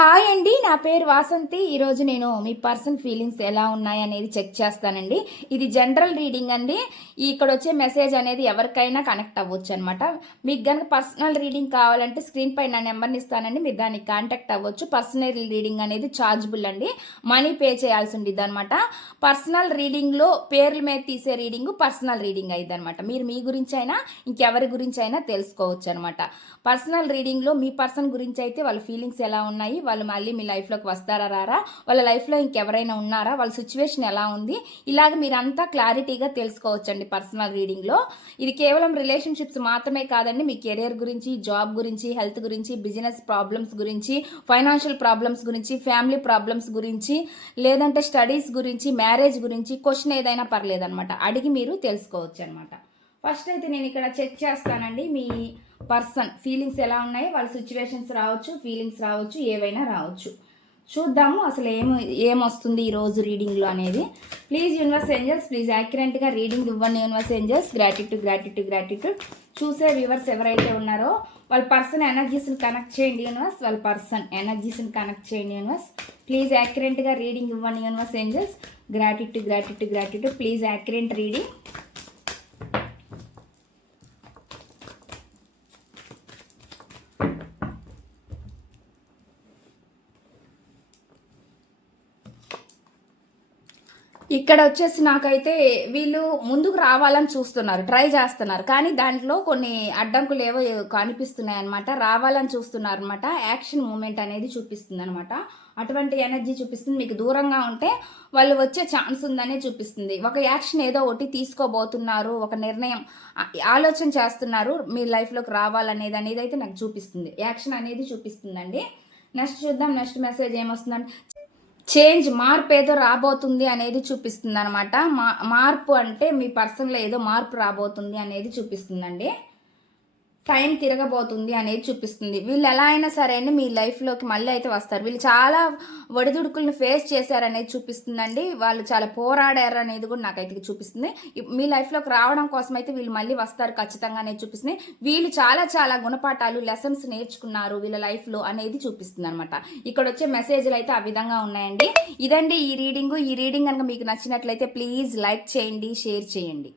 Hi అండి, నా పేరు వాసంతి. ఈరోజు నేను మీ పర్సన్ ఫీలింగ్స్ ఎలా ఉన్నాయి అనేది చెక్ చేస్తానండి. ఇది జనరల్ రీడింగ్ అండి. ఇక్కడ వచ్చే మెసేజ్ అనేది ఎవరికైనా కనెక్ట్ అవ్వచ్చు అనమాట. మీకు కనుక పర్సనల్ రీడింగ్ కావాలంటే స్క్రీన్ పై నా నెంబర్ని ఇస్తానండి, మీరు దానికి కాంటాక్ట్ అవ్వచ్చు. పర్సనల్ రీడింగ్ అనేది ఛార్జబుల్ అండి, మనీ పే చేయాల్సి ఉండేది అనమాట. పర్సనల్ రీడింగ్లో పేర్ల మీద తీసే రీడింగ్ పర్సనల్ రీడింగ్ అయ్యింది అనమాట. మీరు మీ గురించి అయినా ఇంకెవరి గురించి అయినా తెలుసుకోవచ్చు అనమాట. పర్సనల్ రీడింగ్లో మీ పర్సన్ గురించి అయితే వాళ్ళ ఫీలింగ్స్ ఎలా ఉన్నాయి, వాళ్ళు మళ్ళీ మీ లైఫ్లోకి వస్తారా రారా, వాళ్ళ లైఫ్లో ఇంకెవరైనా ఉన్నారా, వాళ్ళ సిచ్యువేషన్ ఎలా ఉంది, ఇలాగ మీరంతా క్లారిటీగా తెలుసుకోవచ్చండి పర్సనల్ రీడింగ్లో. ఇది కేవలం రిలేషన్షిప్స్ మాత్రమే కాదండి, మీ కెరీర్ గురించి, జాబ్ గురించి, హెల్త్ గురించి, బిజినెస్ ప్రాబ్లమ్స్ గురించి, ఫైనాన్షియల్ ప్రాబ్లమ్స్ గురించి, ఫ్యామిలీ ప్రాబ్లమ్స్ గురించి, లేదంటే స్టడీస్ గురించి, మ్యారేజ్ గురించి, క్వశ్చన్ ఏదైనా పర్లేదనమాట, అడిగి మీరు తెలుసుకోవచ్చు అనమాట. ఫస్ట్ అయితే నేను ఇక్కడ చెక్ చేస్తానండి మీ పర్సన్ ఫీలింగ్స్ ఎలా ఉన్నాయి, వాళ్ళ సిచ్యువేషన్స్ రావచ్చు, ఫీలింగ్స్ రావచ్చు, ఏవైనా రావచ్చు. చూద్దాము అసలు ఏమొస్తుంది ఈరోజు రీడింగ్లో అనేది. ప్లీజ్ యూనివర్స్ ఏంజల్స్, ప్లీజ్ యాక్యురేట్గా రీడింగ్ ఇవ్వండి యూనివర్స్ ఏంజల్స్. గ్రాటిట్యూడ్. చూసే వ్యూవర్స్ ఎవరైతే ఉన్నారో వాళ్ళ పర్సన్ ఎనర్జీస్ని కనెక్ట్ చేయండి యూనివర్స్. వాళ్ళ పర్సన్ ఎనర్జీస్ని కనెక్ట్ చేయండి యూనివర్స్. ప్లీజ్ యాక్యురేట్గా రీడింగ్ ఇవ్వండి universe angels. Gratitude. Please accurate reading. ఇక్కడ వచ్చేసి నాకైతే వీళ్ళు ముందుకు రావాలని చూస్తున్నారు, ట్రై చేస్తున్నారు, కానీ దాంట్లో కొన్ని అడ్డంకులు ఏవో కనిపిస్తున్నాయి అనమాట. రావాలని చూస్తున్నారు అనమాట. యాక్షన్ మూమెంట్ అనేది చూపిస్తుంది అనమాట. అటువంటి ఎనర్జీ చూపిస్తుంది. మీకు దూరంగా ఉంటే వాళ్ళు వచ్చే ఛాన్స్ ఉందనే చూపిస్తుంది. ఒక యాక్షన్ ఏదో ఒకటి తీసుకోబోతున్నారు, ఒక నిర్ణయం ఆలోచన చేస్తున్నారు మీ లైఫ్లోకి రావాలనేది అయితే నాకు చూపిస్తుంది. యాక్షన్ అనేది చూపిస్తుందండి. నెక్స్ట్ చూద్దాం, నెక్స్ట్ మెసేజ్ ఏమొస్తుందండి. చేంజ్, మార్పు ఏదో రాబోతుంది అనేది చూపిస్తుంది అనమాట. మార్పు అంటే మీ పర్సన్లో ఏదో మార్పు రాబోతుంది అనేది చూపిస్తుందండి. టైం తిరగబోతుంది అనేది చూపిస్తుంది. వీళ్ళు ఎలా అయినా సరే అండి మీ లైఫ్లోకి మళ్ళీ అయితే వస్తారు. వీళ్ళు చాలా ఒడిదుడుకులను ఫేస్ చేశారనేది చూపిస్తుందండి. వాళ్ళు చాలా పోరాడారు అనేది కూడా నాకైతే చూపిస్తుంది. మీ లైఫ్లోకి రావడం కోసం అయితే వీళ్ళు మళ్ళీ వస్తారు ఖచ్చితంగా అనేది చూపిస్తుంది. వీళ్ళు చాలా గుణపాఠాలు, లెసన్స్ నేర్చుకున్నారు వీళ్ళ లైఫ్లో అనేది చూపిస్తుంది అనమాట. ఇక్కడ వచ్చే మెసేజ్లు అయితే ఆ విధంగా ఉన్నాయండి. ఇదండి ఈ రీడింగ్ కనుక మీకు నచ్చినట్లయితే ప్లీజ్ లైక్ చేయండి, షేర్ చేయండి.